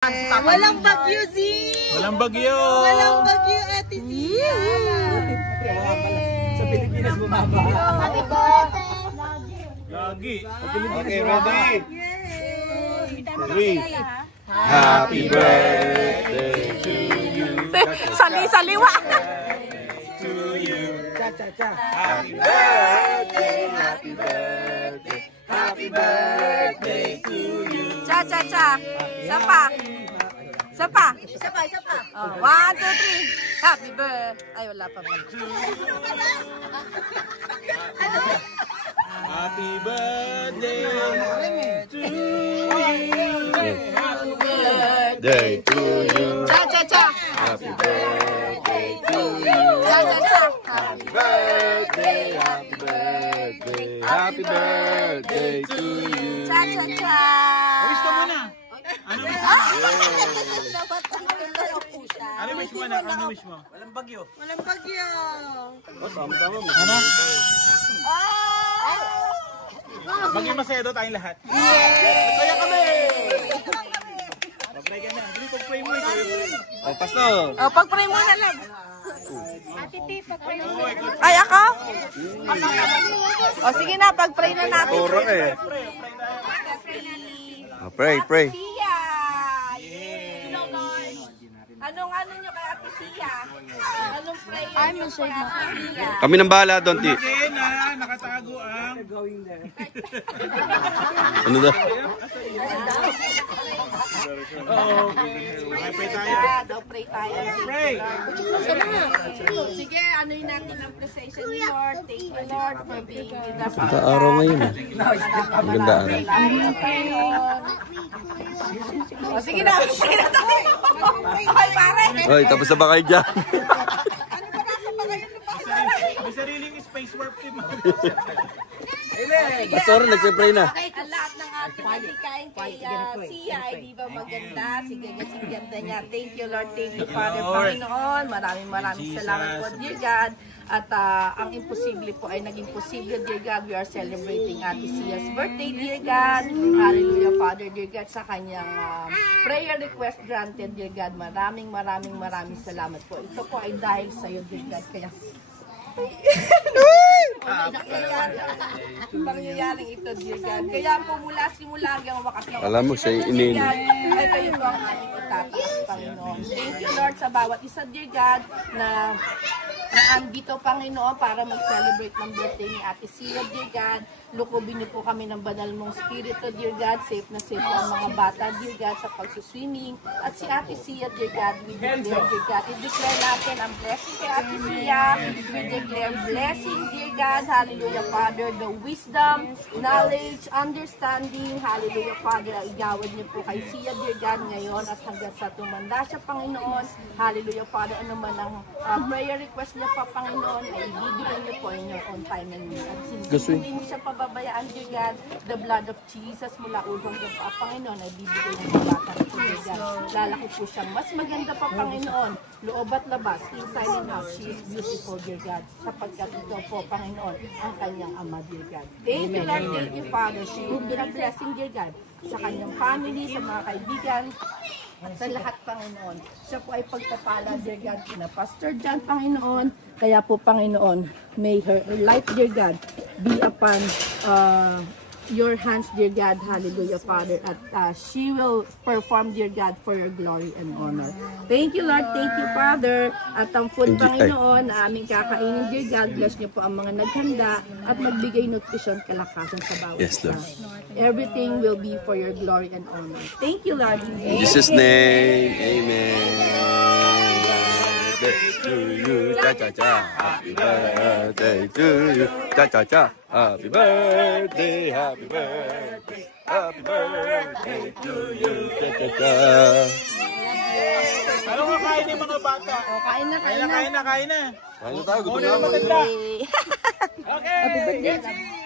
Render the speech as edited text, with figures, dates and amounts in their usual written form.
Walang bagyo, Z! Walang bagyo! Walang bagyo, Ate Z! Sa Pilipinas bumaba. Happy birthday! Lagi! Okay, ready? Three. Happy birthday to you. Sali-saliwa! To you. Cha-cha-cha. Happy birthday, happy birthday, happy birthday to you. Cha-cha-cha! Isa pa! Isa pa! Isa pa, isa pa! Oh, 1, 2, 3! Happy birthday! Ay, wala pa ba? Happy birthday to you! Happy birthday! Day to you. Cha-cha-cha! Happy birthday to you. Cha-cha-cha! Happy birthday, happy birthday, happy birthday to you. Cha-cha-cha! Wish ka muna! Ano wish mo? Ano wish mo na? Ano wish mo? Walang bagyo. Walang bagyo! Ano? Maging masaya daw tayong lahat. Masaya kami! Pag-pray ka na. Dili, pag-pray mo. Oh, pastor. Oh, pag-pray muna lang. Ate T, pag-pray mo. Ay, ako? O, sige na, pag-pray na natin. Turok eh. Pray, pray. Sia! Anong ano nyo kay Ate Sia? Anong prayer nyo kay Ate Sia? Kami nang bahala doon, Ti. Kaya na, nakatago ang... Ano daw? Okay, pray tayo. Pray tayo. Pray! Sige, ano yun natin ang appreciation ni Lord. Thank you, Lord, for being with us. Ito araw ngayon. Maganda araw. O, sige na, pray na tayo. Okay, pare. Hoy, tapos na ba kayo dyan? May sariling space warp team. Pastor, nagpe-pray na. Ang lahat ng ating matikain kay Sia ay di ba maganda? Sige, kasing ganda niya. Thank you, Lord. Thank you, Father, Panginoon. Maraming salamat po, dear God. At ang imposible po ay naging posible, dear God. We are celebrating Ate Sia's birthday, dear God. Hallelujah, Father, dear God, sa kanyang prayer request granted, dear God. Maraming salamat po. Ito po ay dahil sa iyo, dear God. Kaya pangyayaring ito, dear God. Kaya po simula hanggang wakas na Alam mo, siya inin. ay kayo po ang aming itataas, Panginoon. Thank you, Lord, sa bawat isa, dear God, na andito, Panginoon, para mag-celebrate ng birthday ni Ate Sia, dear God. Lukubin niyo po kami ng banal mong spirito, dear God. Safe na safe po ang mga bata, dear God, sa pagsuswimming. At si Ate Sia, dear God, we declare, dear God, i-declare natin ang blessing kay Ate Sia. We declare blessing, dear God. Hallelujah, Father. The wisdom, knowledge, understanding. Hallelujah, Father. Igawad niyo po kay Sia, dear God, ngayon at hanggang sa tumanda siya, Panginoon. Hallelujah, Father. Ano man ang prayer request niya pa, Panginoon, ay ibibigay niyo po in your own time and need. At hindi niyo siya pababayaan, dear God. The blood of Jesus mula ulong sa Panginoon ay bibigay niyo sa bata ito, dear God. Lalaki po siya. Mas maganda pa, Panginoon. Loob at labas, inside and out. She is beautiful, dear God. Sapagkat ito po, Panginoon, ang kanyang ama, dear God. Thank you, Lord. Thank you, Father. She will be a blessing, dear God, sa kanyang family, sa mga kaibigan, at sa lahat, Panginoon. Siya po ay pagpapala, dear God, na Pastor John, Panginoon. Kaya po, Panginoon, may her life, dear God, be upon your hands, dear God. Hallelujah, Father. At she will perform, dear God, for your glory and honor. Thank you, Lord. Thank you, Father. At ang food, Panginoon, na aming kakainin, dear God, bless niyo po ang mga naghanda at magbigay nutrisyon, kalakasan sa bawat isa. Everything will be for your glory and honor. Thank you, Lord. In Jesus' name, amen. To you, cha-cha-cha. Happy birthday to you, cha-cha-cha. Happy birthday, happy birthday, happy birthday to you, cha-cha-cha. Ano nga kain ng mga bata? Kain na. Kain na. Kain na tayo, gutom na ako. Okay!